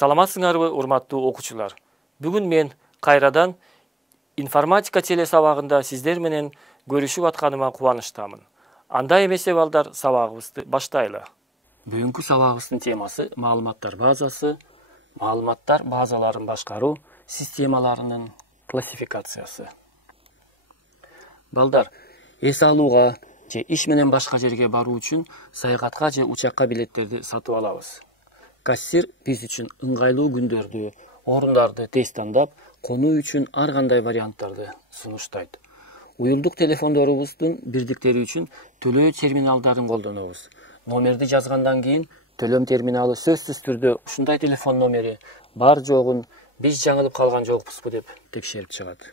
Саламатсыңарбы, урматтуу окуучулар. Бүгүн мен кайрадан информатика теле сабагында сиздер менен көрүшүп атканыма кубанычтамын. Анда эмесе балдар, сабагыбызды баштайлы. Бүгүнкү сабагыбыздын темасы маалыматтар базасы, маалыматтар базаларын башкаруу системаларынын классификациясы. Балдар, эс алууга же иш менен башка жерге баруу үчүн саякатка же учакка билеттерди сатып алабыз. Кассир биз үчүн ыңгайлуу күндөрдү, орундарды тез тандап, конуу үчүн ар кандай варианттарды сунуштайт. Уюлдук телефондорубуздун бирдиктери үчүн төлөө терминалдарын колдонобуз. Номерди жазгандан кийин төлөм терминалы сөзсүз түрдө ушундай телефон номери бар жогун биз жаңылып калган жокпузбу деп текшерип чыгат.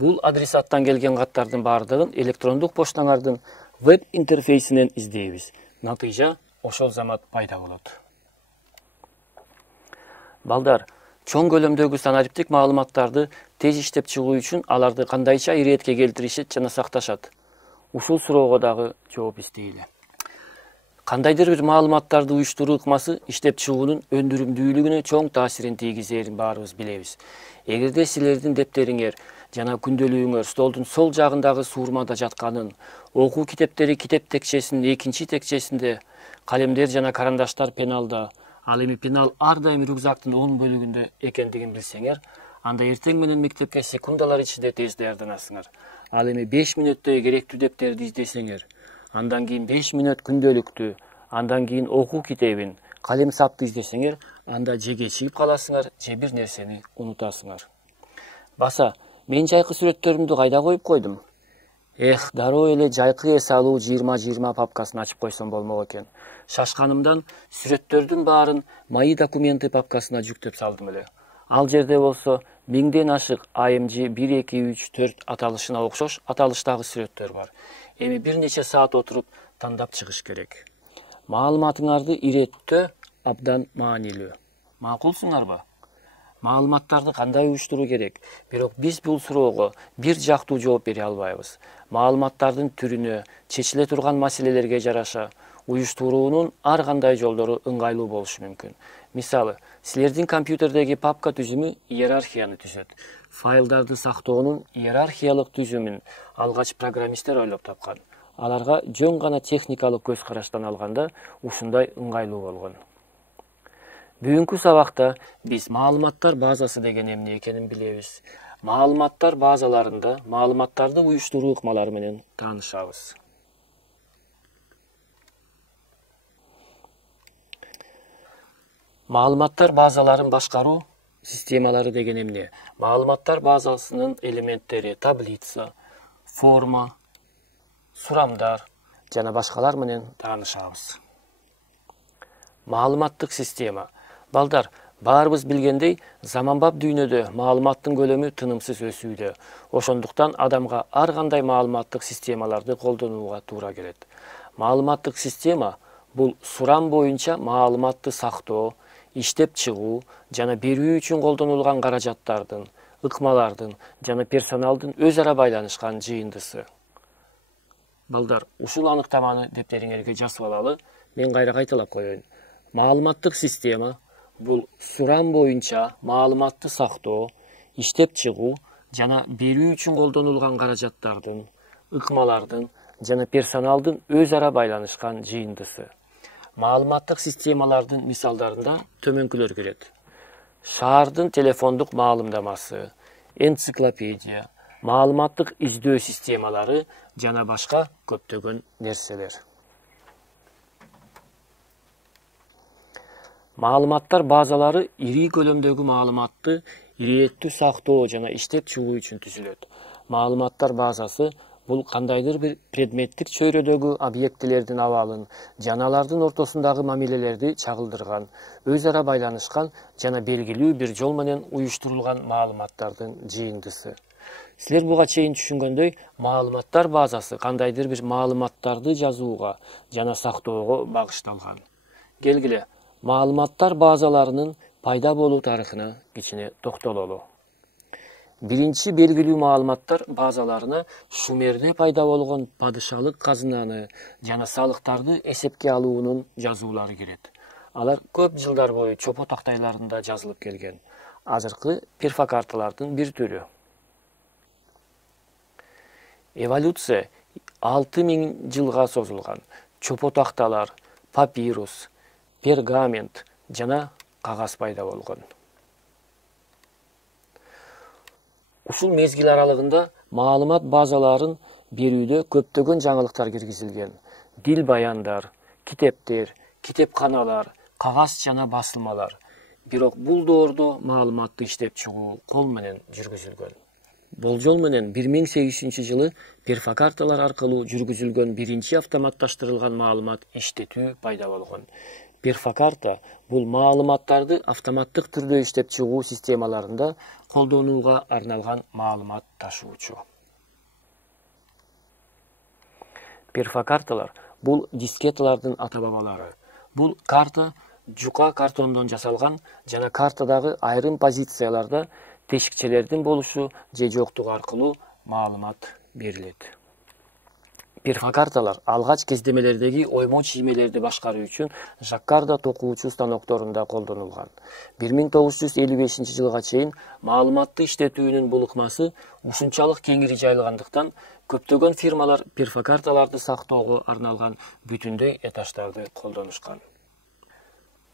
Бул адресаттан келген каттардын бардыгын электрондук поштаңардын веб интерфейсинен издейбиз. Натыйжа ошол замат пайда болот. Балдар, чоң көлөмдөгү санариптик маалыматтарды тез иштеп чыгуу үчүн аларды кандайча иретке келтиришет жана сакташат? Ушул суроого дагы жооп издейли. Кандайдыр бир маалыматтарды уюштуруу ыкмасы иштеп чыгуунун өндүрүмдүүлүгүнө чоң таасирин тийгизерин баарыбыз билебиз. Эгерде силердин дептериңер жана күндөлүгүңөр столдун сол жагындагы суурмада жатканын, окуу китептери китеп текчесинин экинчи текчесинде, калемдер жана карандаштар пеналда, ал эми пенал ар дайым рюкзактын оң бөлүгүндө экендигин билсеңер, анда эртең менен мектепке секундалар ичинде тез даярданасыңар. Ал эми 5 мүнөттөй керектүү дептерди издесеңер, андан кийин 5 мүнөт күндөлүктү, андан кийин окуу китебин, калем сапты издесеңер, анда же кечигип каласыңар, же бир нерсени унутасыңар. Баса, мен жайкы сүрөттөрүмдү кайда коюп койдум? Дароо эле жайкы эс алуу 20-20 папкасын ачып койсом болмок экен. Шашканымдан сүрөттөрдүн баарын мои документы папкасына жүктөп салдым эле. Ал жерде болсо 1000ден ашык AMG 1, 2, 3, 4 аталышына окшош аталыштагы сүрөттөр бар. Эми бир нече саат отуруп тандап чыгыш керек. Маалыматыңарды иреттөө абдан маанилүү. Макулсуңарбы? Маалыматтарды кандай уюштуруу керек? Бирок биз бул суроого бир жактуу жооп бере албайбыз. Маалыматтардын түрүнө, чечиле турган маселелерге жараша уюштуруунун ар кандай жолдору ыңгайлуу болушу мүмкүн. Мисалы, силердин компьютердеги папка түзүмү иерархияны түзөт. Файлдарды сактоонун иерархиялык түзүмүн алгач программисттер ойлоп тапкан. Аларга жөн гана техникалык көз караштан алганда ушундай ыңгайлуу болгон. Бүгүнкү сабакта биз маалыматтар базасы деген эмне экенин билебиз. Маалыматтар базаларында маалыматтарды уюштуруу ыкмалары менен таанышабыз. Маалыматтар базаларын башкаруу системалары деген эмне? Маалыматтар базасынын элементтери таблица, форма, сурамдар жана башкалар менен таанышабыз. Маалыматтык система. Балдар, баарыбыз билгендей, заманбап дүйнөдө маалыматтын көлөмү тынымсыз өсүүдө. Ошондуктан адамга ар кандай маалыматтык системаларды колдонууга туура келет. Маалыматтык система бул сурам боюнча маалыматты сактоо, иштеп чыгуу жана берүү үчүн колдонулган каражаттардын, ыкмалардын жана персоналдын өз ара байланышкан жыйындысы. Балдар, ушул аныктаманы дептериңерге жазып алалы, мен кайра кайталап коеюн. Маалыматтык система бул сурам боюнча маалыматты сактоо, иштеп чыгуу жана берүү үчүн колдонулган каражаттардын, ыкмалардын жана персоналдын өз ара байланышкан жыйындысы. Маалыматтык системалардын мисалдарында төмөнкүлөр кирет. Шаардын телефондук маалымдамасы, энциклопедия, маалыматтык издөө системалары жана башка көптөгөн нерселер. Маалыматтар базалары ири көлөмдөгү маалыматты ирээттүү сактоо жана иштеп чыгуу үчүн түзүлөт. Маалыматтар базасы бул кандайдыр бир предметтик чөйрөдөгү объектилердин абалын жана алардын ортосундагы мамилелерди чагылдырган, өз ара байланышкан жана белгилүү бир жол менен уюштурулган маалыматтардын жыйындысы. Силер буга чейин түшүнгөндөй, маалыматтар базасы кандайдыр бир маалыматтарды жазууга жана сактоого багышталган. Келгиле, маалыматтар базаларынын пайда болуу тарыхына кичине токтололу. Биринчи белгилүү маалыматтар базаларына Шумерде пайда болгон падышалык казынаны жана салыктарды эсепке алуунун жазуулары кирет. Алар көп жылдар бою чопо тактайларында жазылып келген. Азыркы перфокарталардын бир түрү. Эволюция 6000 жылга созулган. Чопо такталар, папирус, пергамент жана кагаз пайда болгон. Ушул мезгил аралыгында маалымат базаларын берүүдө көптөгөн жаңылыктар киргизилген. Дил баяндар, китептер, китепканалар, кагаз жана басылмалар. Бирок бул доордо маалыматты иштеп чыгуу кол менен жүргүзүлгөн. Болжол менен 1800-жылы перфокарталар аркылуу жүргүзүлгөн биринчи автоматташтырылган маалымат иштетүү пайда болгон. Перфокарта бул маалыматтарды автоматтык түрдө иштеп чыгуу системаларында колдонууга арналган маалымат ташуучу. Перфокарталар бул дискеталардын ата-бабалары. Бул карта жука картондон жасалган жана картадагы айрым позицияларда тешикчелердин болушу же жоктугу аркылуу маалымат берилет. Перфокарталар алгач кездемелердеги оймо чиймелерди башкаруу үчүн жаккарда токуучу станокторунда колдонулган. 1955-жылга чейин маалыматты иштетүүнүн бул ыкмасы ушунчалык кеңири жайылгандыктан көптөгөн фирмалар перфокарталарды сактоого арналган бүтүндөй этаждарды колдонушкан.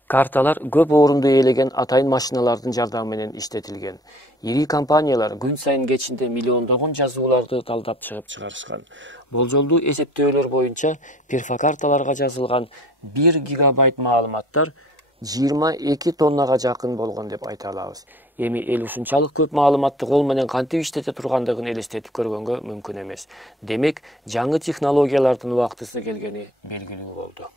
Карталар көп орунду ээлеген атайын машиналардын жардамы менен иштетилген. Ири компаниялар күн сайын кечинде миллиондогон жазууларды талдап чыгып чыгарышкан. Болжолдуу эсептөөлөр боюнча перфокарталарга жазылган 1 гигабайт маалыматтар 22 тоннага жакын болгон деп айта алабыз. Эми эл ушунчалык көп маалыматты кол менен кантип иштете тургандыгын элестетип көргөнгө мүмкүн эмес. Демек, жаңы технологиялардын убактысы келгени белгилүү болду.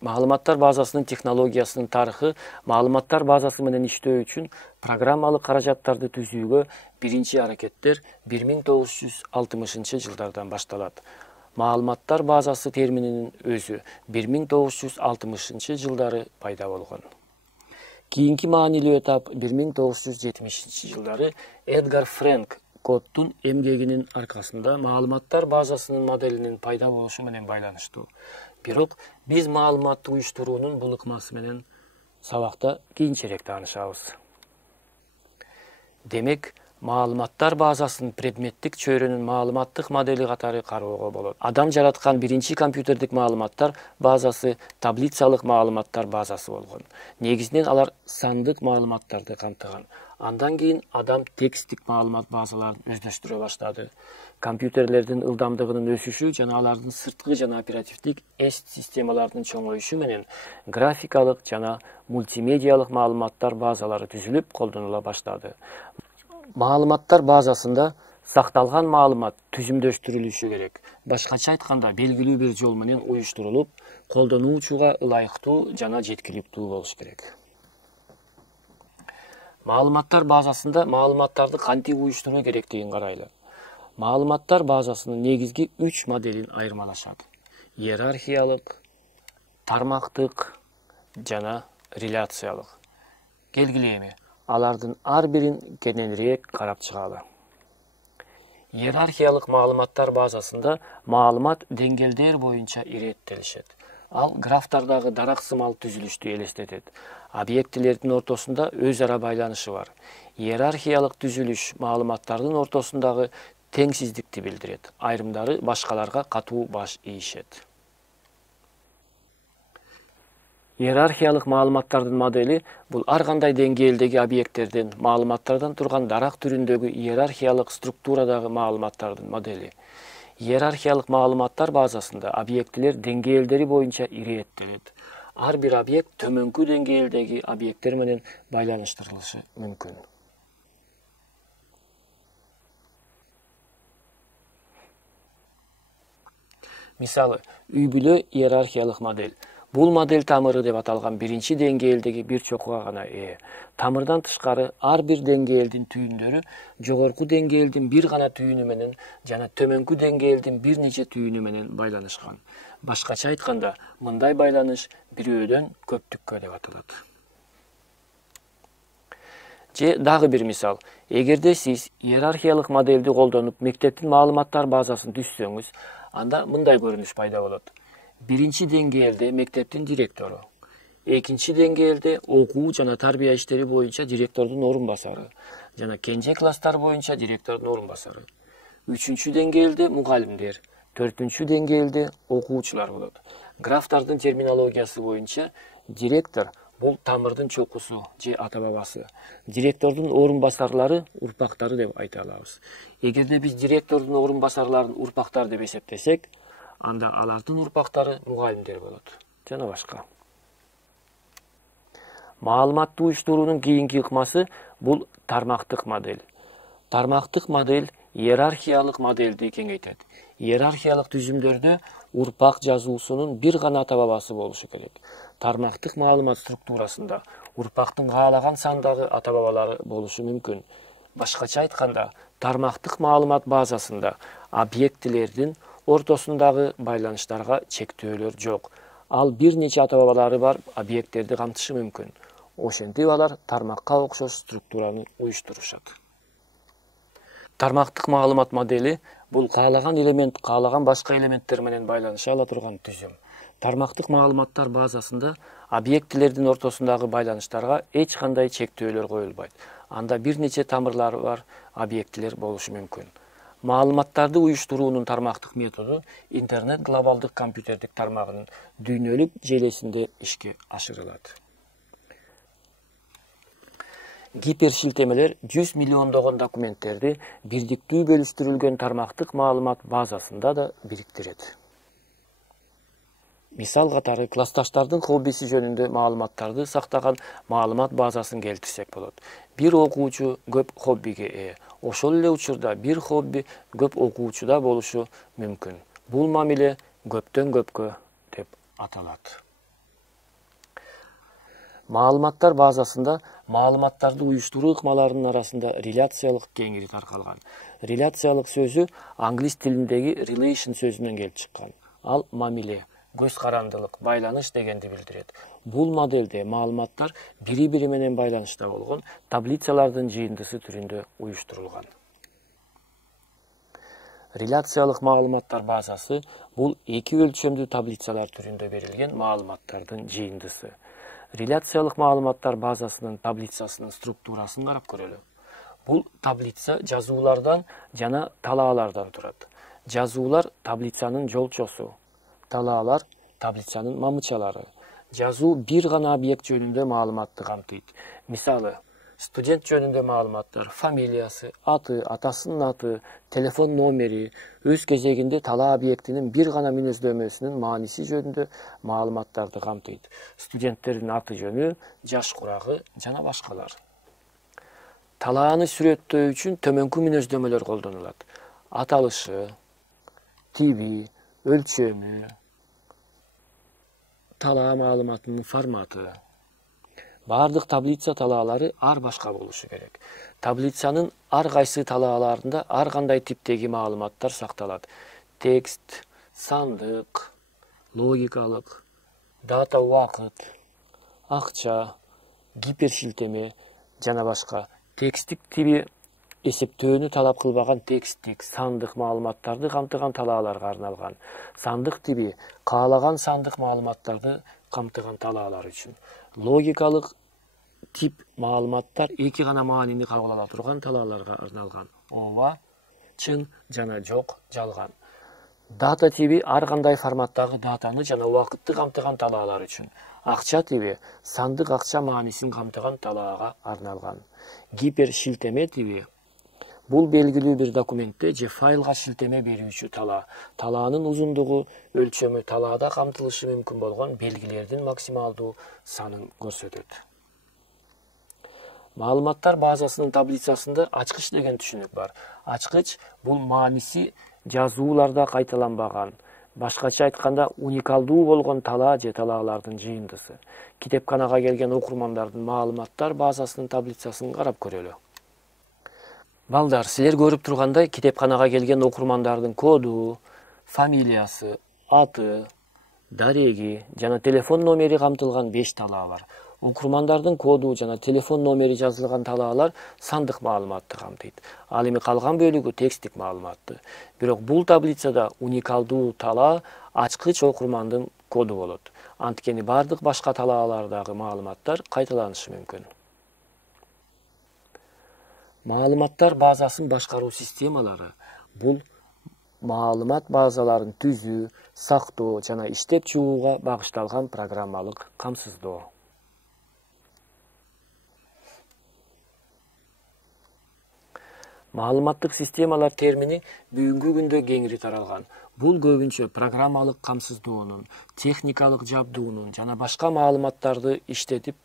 Маалыматтар базасынын технологиясынын тарыхы маалыматтар базасы менен иштөө үчүн программалык каражаттарды түзүүгө биринчи аракеттер 1960-жылдардан башталат. Маалыматтар базасы термининин өзү 1960-жылдары пайда болгон. Кийинки маанилүү этап 1970-жылдары Эдгар Фрэнк кодтун эмгегинин аркасында маалыматтар базасынын моделинин пайда болушу менен байланыштуу. Бирок биз маалыматты уюштуруунун бул ыкмасы менен сабакта кийинчерээк таанышабыз. Демек, маалыматтар базасынын предметтик чөйрөнүн маалыматтык модели катары кароого болот. Адам жараткан биринчи компьютердик маалыматтар базасы таблицалык маалыматтар базасы болгон. Негизинен алар сандык маалыматтарды камтыган. Андан кийин адам тексттик маалымат базаларын өздөштүрө баштады. Компьютерлердин ылдамдыгынын өсүшү жана алардын сырткы жана оперативдик эч системаларынын чоңоюшу менен графикалык жана мультимедиалык маалыматтар базалары түзүлүп колдонула баштады. Маалыматтар базасында сакталган маалымат түзүмдөштүрүлүшү керек. Башкача айтканда, белгилүү бир жол менен уюштурулуп, колдонуучуга ылайыктуу жана жеткиликтүү болуш керек. Маалыматтар базасында маалыматтарды кантип уюштуруу керектигин карайлы. Маалыматтар базасынын негизги 3 моделин айырмалашат. Иерархиялык, тармактык жана реляциялык. Келгиле эми алардын ар бирин кененирээк карап чыгалы. Иерархиялык маалыматтар базасында маалымат деңгээлдер боюнча иреттелишет. Ал графтардагы дарак сымал түзүлүштү элестетет. Объектилердин ортосунда өз ара байланышы бар. Иерархиялык түзүлүш маалыматтардын ортосундагы теңсиздикти билдирет. Айрымдары башкаларга катуу баш ийишет. Иерархиялык маалыматтардын модели бул ар кандай деңгээлдеги объекттерден, маалыматтардан турган дарак түрүндөгү иерархиялык структурадагы маалыматтардын модели. Иерархиялык маалыматтар базасында объектилер деңгээлдери боюнча иреттелет. Ар бир объект төмөнкү деңгээлдеги объекттер менен байланыштырылышы мүмкүн. Мисалы, үй-бүлө иерархиялык модель. Бул модель тамыры деп аталган биринчи деңгээлдеги бир чокуга гана ээ. Тамырдан тышкары ар бир деңгээлдин түйүндөрү жогорку деңгээлдин бир гана түйүнү менен жана төмөнкү деңгээлдин бир нече түйүнү менен байланышкан. Башкача айтканда, мындай байланыш бирөөдөн көптүккө деп аталат. Же дагы бир мисал, эгерде сиз иерархиялык модельди колдонуп мектептин маалыматтар базасын түзсөңүз, анда мындай көрүнүш пайда болот. Birinci dеңгээлде мектептин директору, экинчи деңгээлде окуу жана тарбия иштери боюнча директордун орун басары жана кенже класстар боюнча директордун орун басары. Үчүнчү деңгээлде мугалимдер, төртүнчү деңгээлде окуучулар болот. Графтардын терминологиясы боюнча директор бул тамырдын чокусу же ата бабасы. Директордун орун басарлары урпактары деп айта алабыз. Эгерде биз директордун орун басарларын урпактар деп эсептесек, анда алардын урпактары мугалимдер болот жана башка. Маалыматты уюштуруунун кийинки ыкмасы бул тармактык модель. Тармактык модель иерархиялык модельди кеңейтет. Иерархиялык түзүмдөрдө урпак жазуусунун бир гана ата бабасы болушу керек. Тармактык маалымат структурасында урпактын каалаган сандагы ата бабалары болушу мүмкүн. Башкача айтканда, тармактык маалымат базасында объектилердин ортосундагы байланыштарга чектөөлөр жок. Ал бир нече ата бабалары бар объекттерди камтышы мүмкүн. Ошентип алар тармакка окшош структураны уюштурушат. Тармактык маалымат модели бул каалаган элемент каалаган башка элементтер менен байланыша ала турган түзүм. Тармактык маалыматтар базасында объектилердин ортосундагы байланыштарга эч кандай чектөөлөр коюлбайт. Анда бир нече тамырлары бар объектилер болушу мүмкүн. Маалыматтарды уюштуруунун тармактык методу интернет глобалдык компьютердик тармагынын дүйнөлүк желесинде ишке ашырылат. Гипершилтемелер 100 миллиондогон документтерди бирдиктүү бөлүштүрүлгөн тармактык маалымат базасында да бириктирет. Мисал катары классташтардын хоббиси жөнүндө маалыматтарды сактаган маалымат базасын келтирсек болот. Бир окуучу көп хоббиге ээ. Ошол эле учурда бир хобби көп окуучуда болушу мүмкүн. Бул мамиле көптөн көпкө деп аталат. Маалыматтар базасында маалыматтарды уюштуруу ыкмаларынын арасында реляциялык кеңири таркалган. Реляциялык сөзү англис тилиндеги relation сөзүнөн келип чыккан. Ал мамиле, көз карандылык, байланыш дегенди билдирет. Бул моделде маалыматтар бири-бири менен байланышта болгон таблицалардын жыйындысы түрүндө уюштурулган. Реляциялык маалыматтар базасы бул эки өлчөмдүү таблицалар түрүндө берилген маалыматтардын жыйындысы. Реляциялык маалыматтар базасынын таблицасынын структурасын карап көрөлү. Бул таблица жазуулардан жана талаалардан турат. Жазуулар таблицанын жолчосу, талаалар таблицанын мамычалары. Жазуу бир гана объект жөнүндө маалыматты камтыйт. Мисалы, студент жөнүндө маалыматтар, фамилиясы, аты, атасынын аты, телефон номери, өз кезегинде талаа объектинин бир гана мүнөздөмөсүнүн мааниси жөнүндө маалыматтарды камтыйт. Студенттердин аты жөнү, жаш курагы жана башкалар. Талааны сүрөттөө үчүн төмөнкү мүнөздөмөлөр колдонулат. Аталышы, тиби, өлчөмү, талаа маалыматынын форматы. Бардык таблица талаалары ар башка болушу керек. Таблицанын ар кайсы талааларында ар кандай типтеги маалыматтар сакталат. Текст, сандык, логикалык, дата убакыт, акча, гипершилтеме жана башка. Тексттик тиби эсептөөнү талап кылбаган тексттик, сандык маалыматтарды камтыган талааларга арналган. Сандык тиби каалаган сандык маалыматтарды камтыган талаалар үчүн. Логикалык тип маалыматтар эки гана маанини кабыл ала турган талааларга арналган. Ооба, чын жана жок, жалган. Дата тиби ар кандай форматтагы датаны жана убакытты камтыган талаалар үчүн. Акча тиби сандык акча маанисин камтыган талаага арналган. Гипершилтеме тиби бул белгилүү бир документте же файлга шилтеме берүүчү талаа. Талаанын узундугу, өлчөмү талаада камтылышы мүмкүн болгон белгилердин максималдуу санын көрсөтөт. Маалыматтар базасынын таблицасында ачкыч деген түшүнүк бар. Ачкыч бул мааниси жазууларда кайталанбаган, башкача айтканда уникалдуу болгон талаа же талаалардын жыйындысы. Китепканага келген окурмандардын маалыматтар базасынын таблицасын карап көрөлү. Балдар, силер көрүп тургандай, китепканага келген окурмандардын коду, фамилиясы, аты, дареги жана телефон номери камтылган 5 талаа бар. Окурмандардын коду жана телефон номери жазылган талаалар сандык маалыматты камтыйт. Ал эми калган бөлүгү текстик маалыматты. Бирок бул таблицада уникалдуу талаа ачкыч окурмандын коду болот. Анткени бардык башка талаалардагы маалыматтар кайталанышы мүмкүн. Маалыматтар базасын башкаруу системалары бул маалымат базаларын түзүү, сактоо жана иштеп чыгууга багышталган программалык камсыздоо. Маалыматтык системалар термини бүгүнкү күндө кеңири таралган. Бул көбүнчө программалык камсыздоонун, техникалык жабдуунун жана башка маалыматтарды иштетип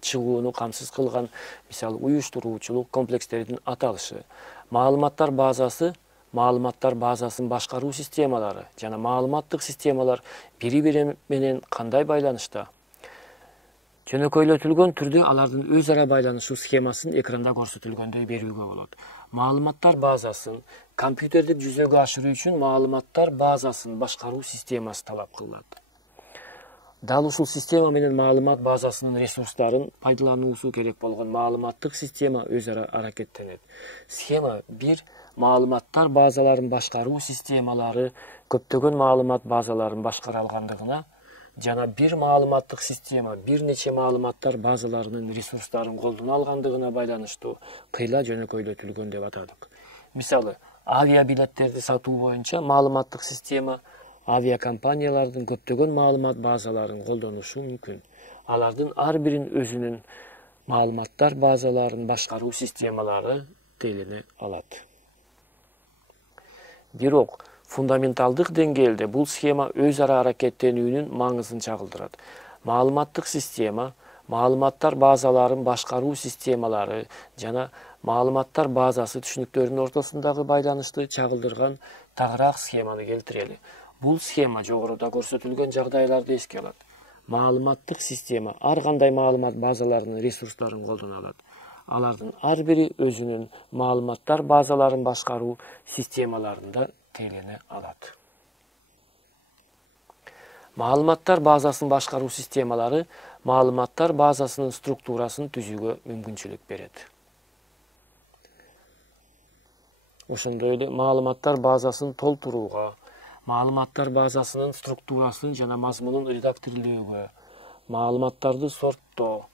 чыгууну камсыз кылган, мисалы уюштуруучулук комплекстердин аталышы. Маалыматтар базасын башкаруу системалары жана маалыматтык системалар бири-бири менен кандай байланышта? Жөнөкөйлөтүлгөн түрдө алардын өз ара байланышуу схемасын экранда көрсөтүлгөндөй берүүгө болот. Маалыматтар базасын компьютердик жүзөгө ашыруу үчүн маалыматтар базасын башкаруу системасы талап кылынат. Дал ушул система менен маалымат базасынын ресурстарын пайдалануусу керек болгон маалыматтык система өз ара аракеттенет. Схема 1 маалыматтар базаларын башкаруу системалары көптөгөн маалымат базаларын башкара алгандыгына жана бир маалыматтык система бир нече маалыматтар базаларынын ресурстарын колдоно алгандыгына байланыштуу кыйла жөнөкөйлөтүлгөн деп атадык. Мисалы, авиабилеттерди сатуу боюнча маалыматтык система авиакомпаниялардын көптөгөн маалымат базаларын колдонушу мүмкүн. Алардын ар бирин өзүнүн маалыматтар базаларын башкаруу системалары делине алат. Бирок фундаменталдык деңгээлде бул схема өз ара аракеттенүүнүн маңызын чагылдырат. Маалыматтык система маалыматтар базаларын башкаруу системалары жана маалыматтар базасы түшүнүктөрүнүн ортосундагы байланышты чагылдырган тагыраак схеманы келтирели. Бул схема жогоруда көрсөтүлгөн жагдайларды эске алат. Маалыматтык система ар кандай маалымат базаларынын ресурстарын колдоно алат. Алардын ар бири өзүнүн маалыматтар базаларын башкаруу системаларында тейлене алат. Маалыматтар базасын башкаруу системалары маалыматтар базасынын структурасын түзүүгө мүмкүнчүлүк берет. Ошондой эле маалыматтар базасын толтурууга, маалыматтар базасынын структурасын жана мазмунун редакторлоого, маалыматтарды сорттоо,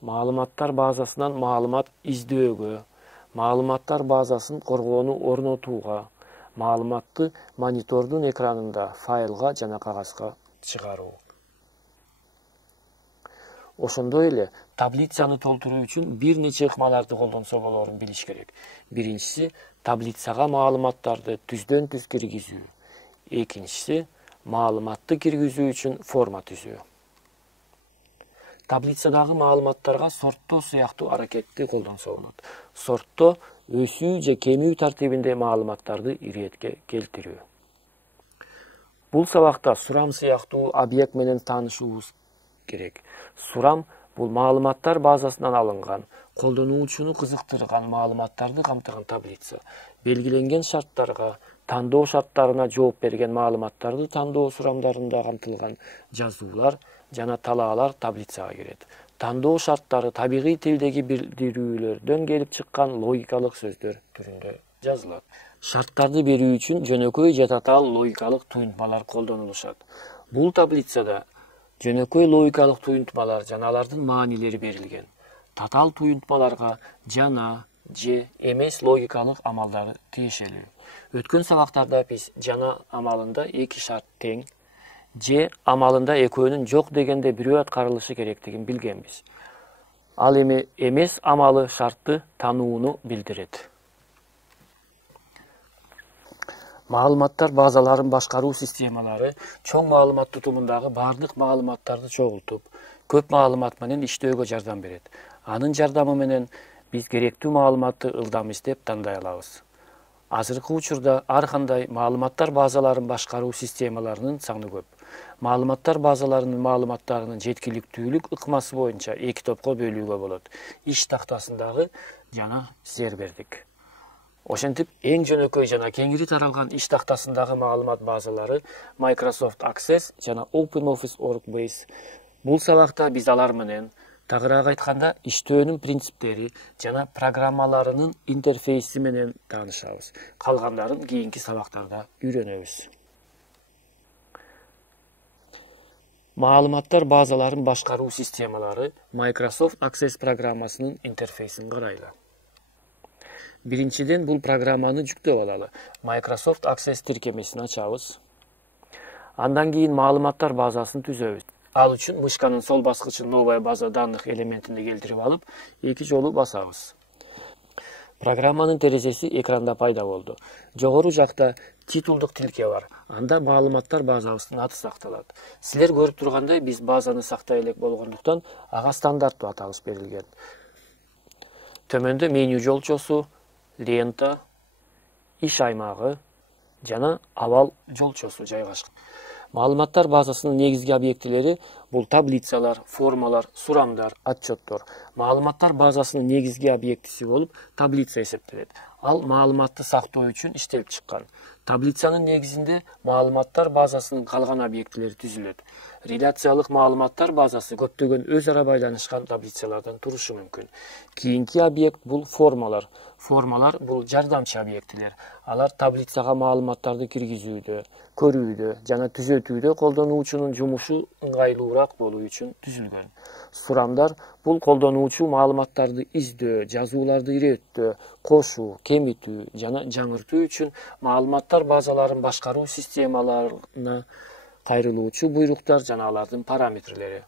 маалыматтар базасынан маалымат издөөгө, маалыматтар базасын коргоону орнотууга, маалыматты монитордун экранында файлга жана кагазга чыгаруу. Ошондой эле таблицаны толтуруу үчүн бир нече ыкмаларды колдонсо болорун билиш керек. Биринчиси таблицага маалыматтарды түздөн түз киргизүү. Экинчиси маалыматты киргизүү үчүн форма түзүү. Таблицадагы маалыматтарга сорттоо сыяктуу аракетти колдонсо болот. Сорттоо өсүү же кемүү тартибинде маалыматтарды иретке келтирүү. Бул сабакта сурам сыяктуу объект менен таанышуубуз керек. Сурам бул маалыматтар базасынан алынган, колдонуучуну кызыктырган маалыматтарды камтыган таблица. Белгиленген шарттарга, тандоо шарттарына жооп берген маалыматтарды тандоо сурамдарында камтылган жазуулар жана талаалар таблицага кирет. Тандоо шарттары табигый тилдеги билдирүүлөрдөн келип чыккан логикалык сөздөр түрүндө жазылат. Шарттарды берүү үчүн жөнөкөй же татаал логикалык туюнтмалар колдонулушат. Бул таблицада жөнөкөй логикалык туюнтмалар жана алардын маанилери берилген. Татаал туюнтмаларга жана же эмес логикалык амалдары тиешелүү. Өткөн сабактарда биз жана амалында эки шарт тең, же амалында экөөнүн жок дегенде бирөө аткарылышы керектигин билгенбиз. Ал эми эмес амалы шартты танууну билдирет. Маалыматтар базаларын башкаруу системалары чоң маалымат тутумундагы бардык маалыматтарды чогултуп, көп маалымат менен иштөөгө жардам берет. Анын жардамы менен биз керектүү маалыматты ылдам издеп тандай алабыз. Азыркы учурда ар кандай маалыматтар базаларын башкаруу системаларынын саны көп. Маалыматтар базаларынын маалыматтарынын жеткиликтүүлүк ыкмасы боюнча эки топко бөлүүгө болот. Иш тактасындагы жана сервердик. Ошентип, эң жөнөкөй жана кеңири таралган иш тактасындагы маалымат базалары Microsoft Access жана OpenOffice Workspace. Бул сабакта биз алар менен Тагыраак айтканда, иштөөнүн принциптери жана программаларынын интерфейси менен таанышабыз. Калгандарын кийинки сабактарда үйрөнөбүз. Маалыматтар базаларын башкаруу системалары Microsoft Access программасынын интерфейсин карайлы. Биринчиден, бул программаны жүктөп алалы. Microsoft Access тиркемесин ачабыз. Андан кийин маалыматтар базасын түзөбүз. Ал үчүн мышканын сол баскычын новая база данных элементине келтирип алып, 2 жолу басабыз. Программанын терезеси экранда пайда болду. Жогору жакта титулдук тилке бар. Анда маалыматтар базабыздын аты сакталат. Силер көрүп тургандай, биз базаны сактай элек болгондуктан ага стандарттуу аталыш берилген. Төмөндө меню жолчосу, лента, иш аймагы жана абал жолчосу жайгашкан. Маалыматтар базасынын негизги объектилери бул таблицалар, формалар, сурамдар, отчеттор. Маалыматтар базасынын негизги объектиси болуп таблица эсептелет. Ал маалыматты сактоо үчүн иштелип чыккан. Таблицанын негизинде маалыматтар базасынын калган объектилери түзүлөт. Реляциялык маалыматтар базасы көптөгөн өз ара байланышкан таблицалардан турушу мүмкүн. Кийинки объект бул формалар. Формалар бул жардамчы объектилер. Алар таблицага маалыматтарды киргизүүдө, көрүүдө жана түзөтүүдө колдонуучунун жумушу ыңгайлуураак болуу үчүн түзүлгөн. Сурамдар бул колдонуучу маалыматтарды издөө, жазууларды иреттөө, кошуу, кемитүү жана жаңыртуу үчүн маалыматтар базаларын башкаруу системаларына кайрылуучу буйруктар жана алардын параметрлери.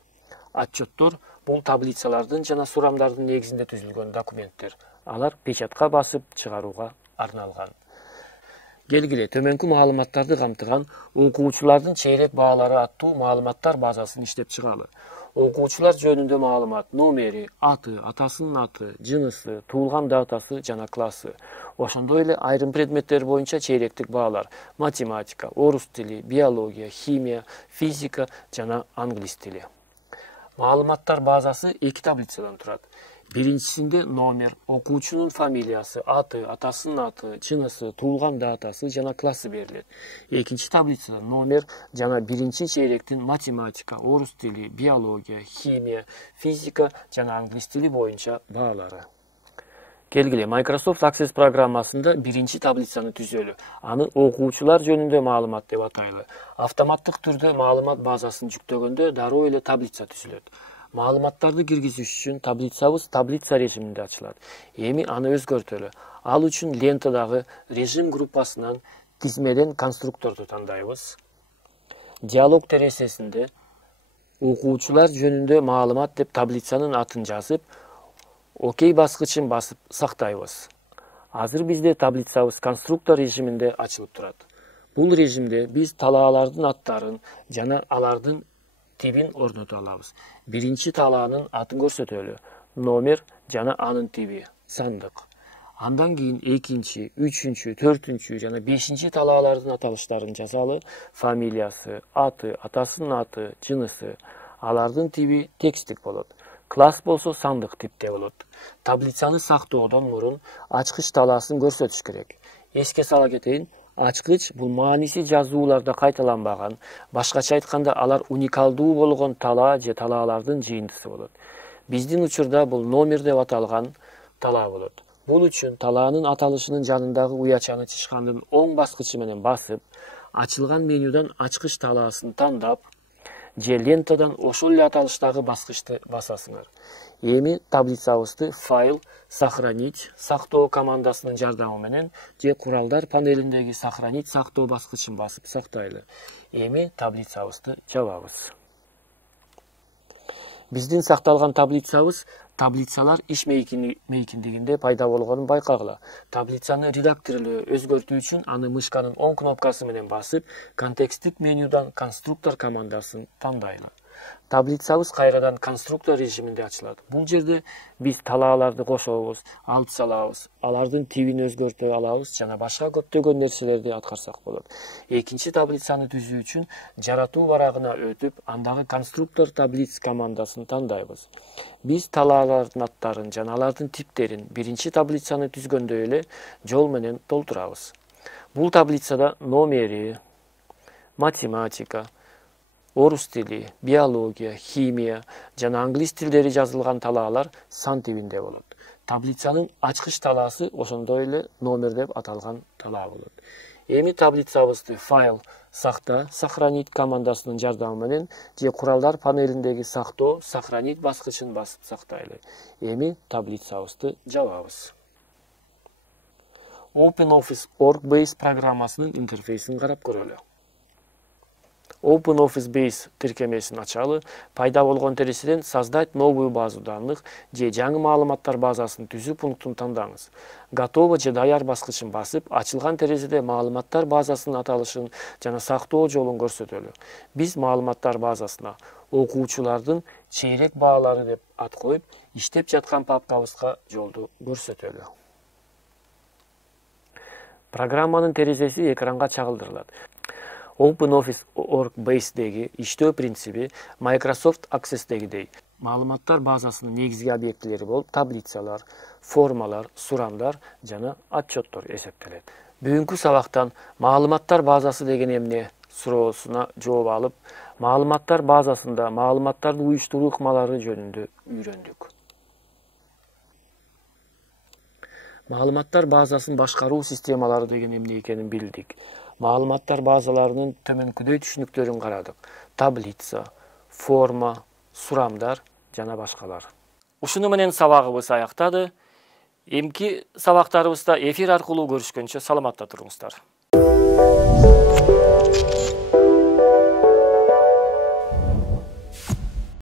Отчеттор бул таблицалардын жана сурамдардын негизинде түзүлгөн документтер. Алар печатка басып чыгарууга арналган. Келгиле, төмөнкү маалыматтарды камтыган окуучулардын чейрек баалары аттуу маалыматтар базасын иштеп чыгалы. Окуучулар жөнүндө маалымат: номери, аты, атасынын аты, жынысы, туулган датасы жана классы. Ошондой эле айрым предметтер боюнча чейректик баалар: математика, орус тили, биология, химия, физика жана англис тили. Маалыматтар базасы 2 таблицадан турат. Биринчисинде номер, окуучунун фамилиясы, аты, атасынын аты, жынысы, туулган датасы жана классы берилет. Экинчи таблицада номер жана биринчи чейректин математика, орус тили, биология, химия, физика жана англис тили боюнча баалары. Келгиле, Microsoft Access программасында биринчи таблицаны түзөлү. Аны окуучулар жөнүндө маалымат деп атайлы. Автоматтык түрдө маалымат базасын жүктөгөндө дароо эле таблица түзүлөт. Маалыматтарды киргизиш үчүн таблицабыз таблица режиминде ачылат. Эми аны өзгөртөлү. Ал үчүн лентадагы режим группасынан тизмеден конструкторду тандайбыз. Диалог терезесинде окуучулар жөнүндө маалымат деп таблицанын атын жазып, окей баскычын басып сактайбыз. Азыр бизде таблицабыз конструктор режиминде ачылып турат. Бул режимде биз талаалардын аттарын жана алардын тибин орното алабыз. Биринчи талаанын атын көрсөтөлү. Номер жана анын тиби, сандык. Андан кийин экинчи, үчүнчү, төртүнчү жана бешинчи талаалардын аталыштарын жазалы. Фамилиясы, аты, атасынын аты, жынысы. Алардын тиби текстик болот. Класс болсо сандык типте болот. Таблицаны сактоодон мурун ачкыч талаасын көрсөтүш керек. Эске сала кетейин, ачкыч бул мааниси жазууларда кайталанбаган, башкача айтканда алар уникалдуу болгон талаа же талаалардын жыйынтыгы болот. Биздин учурда бул номер деп аталган талаа болот. Бул үчүн талаанын аталышынын жанындагы уячаны чычкандын оң баскычы менен басып, ачылган менюдан ачкыч талаасын тандап, же лентадан ошол эле аталыштагы баскычты басасыңар. Эми таблицабызды файл, сохранить, сактоо командасынын жардамы менен же куралдар панелиндеги сохранить сактоо баскычын басып сактайлы. Эми таблицабызды жабабыз. Биздин сакталган таблицалар иш мейкиндигинде пайда болгонун байкагыла. Таблицаны редакторлоо, өзгөртүү үчүн аны мышканын оң кнопкасы менен басып, контексттик менюдан конструктор командасын тандайлы. Таблицабыз кайрадан конструктор режиминде ачылат. Бул жерде биз талааларды кошобуз, алып салабыз, алардын тибин өзгөртө алабыз жана башка көптөгөн нерселерди аткарсак болот. Экинчи таблицаны түзүү үчүн жаратуу барагына өтүп, андагы конструктор таблиц командасын тандайбыз. Биз талаалардын аттарын жана алардын типтерин биринчи таблицаны түзгөндөй эле жол менен толтурабыз. Бул таблицада номери, математика, орус тили, биология, химия жана англис тилдери жазылган талаалар сан тибинде болот. Таблицанын ачкыч талаасы ошондой эле номер деп аталган талаа болот. Эми таблицабызды файл сакта, сохранить командасынын жардамы менен же куралдар панелиндеги сактоо, сохранить баскычын басып сактайлы. Эми таблицабызды жабабыз. OpenOffice Workbase программасынын интерфейсин карап көрөлү. OpenOffice Base тиркемесин ачалы, пайда болгон тереседен создать новую базу данных же жаңы маалыматтар базасын түзүү пунктун тандаңыз. Готово же даяр баскычын басып, ачылган терезеде маалыматтар базасынын аталышын жана сактоо жолун көрсөтөлү. Биз маалыматтар базасына окуучулардын чейрек баалары деп ат коюп, иштеп жаткан папкабызга жолду көрсөтөлү. Программанын терезеси экранга чагылдырылат. OpenOffice Workbase'деги иштөө принциби Microsoft Access'дегидей. Маалыматтар базасынын негизги объектилери болуп таблицалар, формалар, сурамдар жана отчеттор эсептелет. Бүгүнкү сабактан маалыматтар базасы деген эмне суроосуна жооп алып, маалыматтар базасында маалыматтарды уюштуруу ыкмалары жөнүндө үйрөндүк. Маалыматтар базасын башкаруу системалары деген эмне экенин билдик. Маалыматтар базаларынын төмөнкүдөй түшүнүктөрүн карадык. Таблица, форма, сурамдар жана башкалар. Ушуну менен сабагыбыз аяктады. Эмки сабактарыбызда эфир аркылуу көрүшкөнчө саламатта туруңуздар.